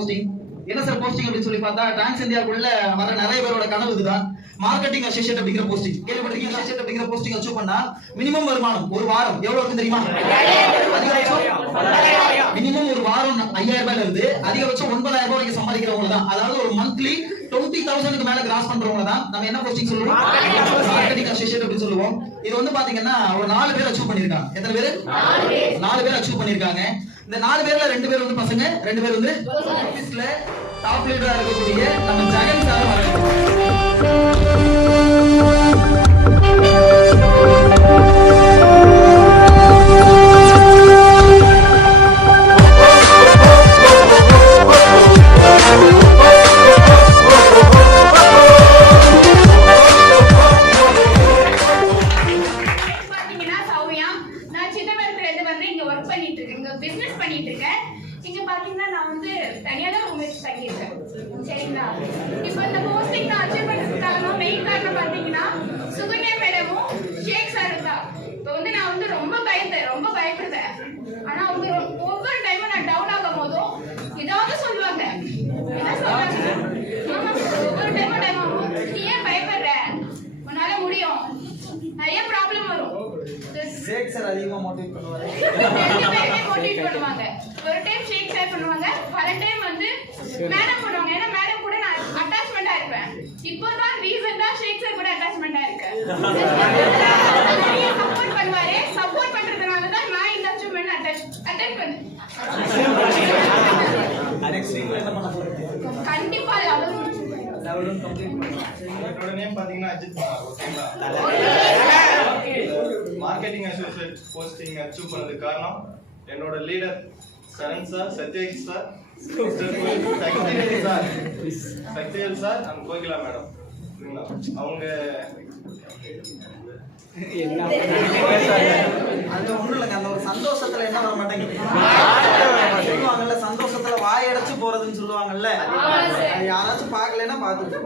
Posting. என்ன sir posting அப்படின்னு சொல்லி பார்த்தா டிரான்ஸ் இந்தியாவுக்குள்ள வர நிறைய பேரோட கனவு இதுதான். மார்க்கெட்டிங் அசோசியேட் அப்படிங்கிற போஸ்டிங் கேள்விப்பட்டிருக்கீங்க. அசோசியேட் அப்படிங்கிற போஸ்டிங் அச்சீவ் பண்ணா மினிமம் வருமானம் ஒரு வாரம் எவ்வளவு இருக்கு தெரியுமா? மினிமம் ஒரு வாரம் 5000 ரூபாயில இருந்து அதிகபட்சம் 9000 ரூபாய் வரைக்கும் சம்பாதிக்கிறவங்க தான். அதாவது ஒரு மந்த்லி 20,000க்கு மேல கிராஸ் பண்றவங்க தான் நம்ம என்ன போஸ்டிங் சொல்லுவோம்? மார்க்கெட்டிங் அசோசியேட் அப்படின்னு சொல்லுவோம். இது வந்து பாத்தீங்கன்னா ஒரு 4 பேர் அச்சீவ் பண்ணிருக்காங்க. எத்தனை பேர்? 4 பேர் அச்சீவ் பண்ணிருக்காங்க. இந்த 4 பேர்ல 2 பேர் வந்து பசங்க, 2 பேர் வந்து ஆபீஸ்ல டாப் லீடரா இருக்கக்கூடிய நம்ம ஜெகன் சார் சரிங்களா. இப்போ இந்த போஸ்டிங் நான் அச்சீவ் பண்றதுக்கான மெயின் காரணம் பாத்தீங்கன்னா சுகன்யா மேடமும் ஷேக் சாரும் தான். இப்போ வந்து நான் வந்து ரொம்ப பயப்படுறேன். ஆனா அவங்க ஒவ்வொரு டைமும் நான் டவுன் ஆகும் போதும் ஏதாவது சொல்லுவாங்க. என்ன சொல்றாங்க? ஒவ்வொரு டைமும் நீ ஏன் பயப்படுற? உன்னால முடியும். நிறைய ப்ராப்ளம் வரும். ஷேக் சார் அதிகமா மோட்டிவேட் பண்ணுவாங்க. மோட்டிவேட் பண்ணுவாங்க. ஒரு டைம் ஷேக் சார் பண்ணுவாங்க, பல டைம் வந்து மேடம் பண்ணுவாங்க. ஏன்னா மேடம் கூட நான் அட்டாச்மெண்டா இருப்பேன். இப்போதான் ரீசன்ட்டா ஷேக் சார் கூட அட்டாச்மெண்டா இருக்கேன். சப்போர்ட் பண்ணுவாரு. சப்போர்ட் பண்றதுனால தான் நான் இந்த அச்சீவ்மென்ட் அட்டெண்ட் பண்ணேன். நெக்ஸ்ட் வீக்ல என்ன பண்ண போறீங்க? கண்டிப்பா லெவலும் கம்ப்ளீட் பண்ணுங்க. என்னோட நேம் பாத்தீங்கன்னா அஜித் குமார். ஓகேங்களா. மார்க்கெட்டிங் அசோசியேட் போஸ்டிங் அச்சீவ் பண்ணதுக்கு காரணம் என்னோட leader Saran sir, Satyajit sir, Sakthivel sir and Kokila madam. அவங்க அது ஒண்ணும் இல்லைங்க. அந்த ஒரு சந்தோஷத்துல என்ன வர மாட்டேங்குது சொல்லுவாங்கல்ல, சந்தோஷத்துல வாயடைச்சு போறதுன்னு சொல்லுவாங்கல்ல. அது யாராச்சும் பார்க்கலன்னா பாத்துட்டு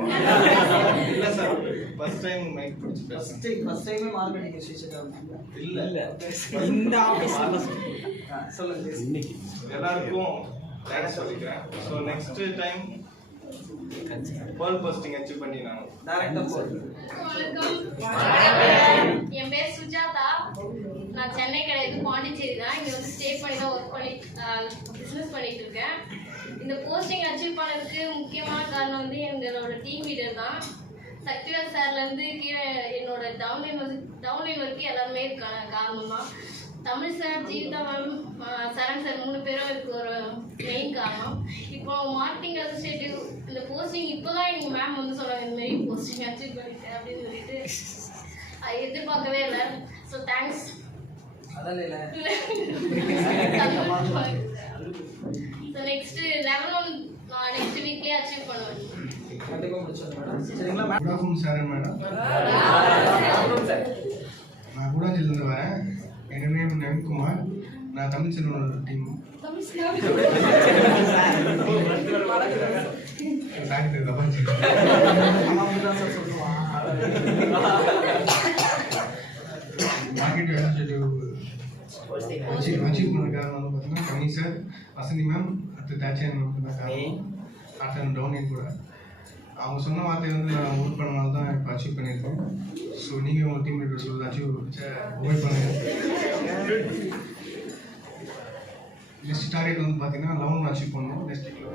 இல்ல சார், ஃபர்ஸ்ட் டைம் மைக் பிடிச்சு ஃபர்ஸ்ட் டைமே மார்க்கெட்டிங் அசோசியேட் இல்ல இந்த ஆபீஸ் சொல்லுங்க. எல்லாருக்கும் தேங்க்ஸ் சொல்லிக்கிறேன். So next time world posting achieve பண்ணி நான் டைரக்டர் போல். என் பேர் சுஜாதா. நான் சென்னை கிடையாது, பாண்டிச்சேரி தான். இங்கே வந்து ஸ்டே பண்ணி தான் ஒர்க் பண்ணி பிஸ்னஸ் பண்ணிட்டு இருக்கேன். இந்த போஸ்டிங் அச்சீவ் பண்ணதுக்கு முக்கியமான காரணம் வந்து எங்களோட டீம் லீடர் தான். சக்திவேல் சார்லேருந்து கீழே என்னோட டவுன்லைன் வரைக்கும் எல்லாருமே இருக்காங்க காரணம் தான். தமிழ் சார், ஜீவிதா மேம், சரண் சார் 3 பேரும் இதுக்கு ஒரு மெயின் காரணம். இப்போ மார்க்கெட்டிங் அசோசியேட்டிவ் இந்த போஸ்டிங் இப்போ தான் எங்கள் மேம் வந்து சொன்னாங்க இந்த மாதிரி போஸ்டிங் அச்சீவ் பண்ணிட்டேன் அப்படின்னு சொல்லிட்டு. அது எதிர்பார்க்கவே இல்லை. So thanks. So next level next வீக்லேயே அச்சீவ் பண்ணுவேன். கண்டிப்பாக முடிச்சிடுங்க மேடம். சரிங்களா? Good afternoon sir madam. நான் கூடாஞ்சிலிருந்து வரேன். என் நேம் நவீன்குமார். நான் தமிழ் செல்வனோட டீம். மார்க்கெட் அச்சீவ் பண்ண காரணம் வந்து பார்த்தீங்கன்னா கமி சார், வசந்தி மேம், அடுத்து தாட்சியன் மேம் தான் காரணம். அடுத்த டவுன் கூட அவங்க சொன்ன வார்த்தை வந்து நான் ஒர்க் பண்ணனால தான் இப்போ அச்சீவ் பண்ணியிருக்கேன். ஸோ நீங்கள் உங்கள் டீம் லீடர் சொல்லுறது அச்சீவ் ஒர்க் பண்ணுங்க. நெக்ஸ்ட் டார்கெட் வந்து பார்த்தீங்கன்னா 11 அச்சீவ் பண்ணணும். நெக்ஸ்ட் வீக்கில்